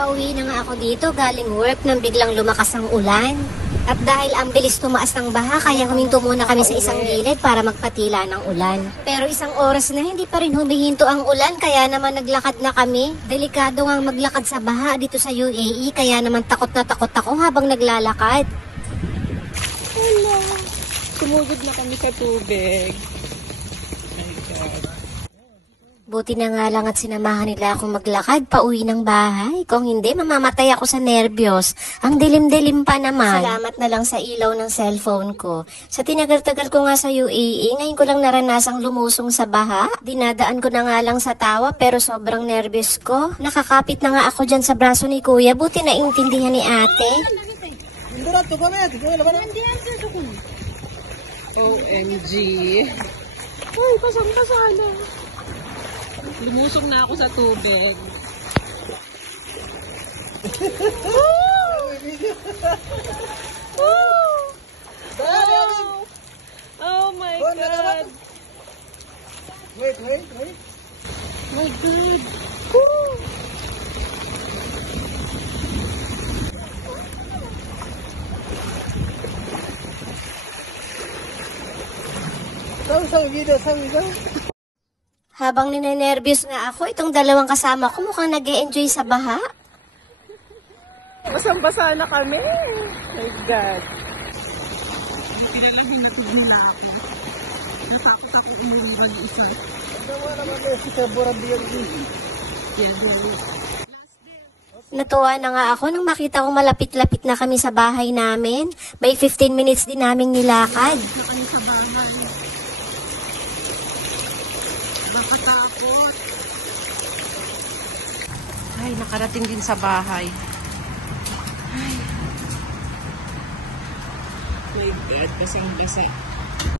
Pauwi na nga ako dito galing work nang biglang lumakas ang ulan. At dahil ang bilis tumaas ng baha, kaya huminto muna kami sa isang gilid para magpatila ng ulan. Pero isang oras na hindi pa rin humihinto ang ulan, kaya naman naglakad na kami. Delikado nga maglakad sa baha dito sa UAE, kaya naman takot na takot ako habang naglalakad. Hello! Tumugod na kami sa tubig. My God. Buti na nga lang at sinamahan nila akong maglakad pauwi ng bahay. Kung hindi, mamamatay ako sa nerbiyos. Ang dilim-dilim pa naman. Salamat na lang sa ilaw ng cellphone ko. Sa tinagal-tagal ko nga sa UAE, ngayon ko lang naranasang lumusong sa baha. Dinadaan ko na nga lang sa tawa pero sobrang nervyos ko. Nakakapit na nga ako dyan sa braso ni kuya. Buti na intindihan ni ate. OMG. Ay, pasang-pasa na. Lumusong na ako sa tubig. Oh my God! Wait. My God! Sawi. Habang ninenervyos nga ako, itong dalawang kasama ko mukhang nag-e-enjoy sa baha. Basang-basa na kami. My God. Pinalahin na tubig na ako. Natakot ako umuwi mag-isa. Natuwa na nga ako nang makita kong malapit-lapit na kami sa bahay namin. May 15 minutes din naming nilakad. Na kami sa bahay. Nakatakot. Ay, nakarating din sa bahay. Ay. My God, basang-basa.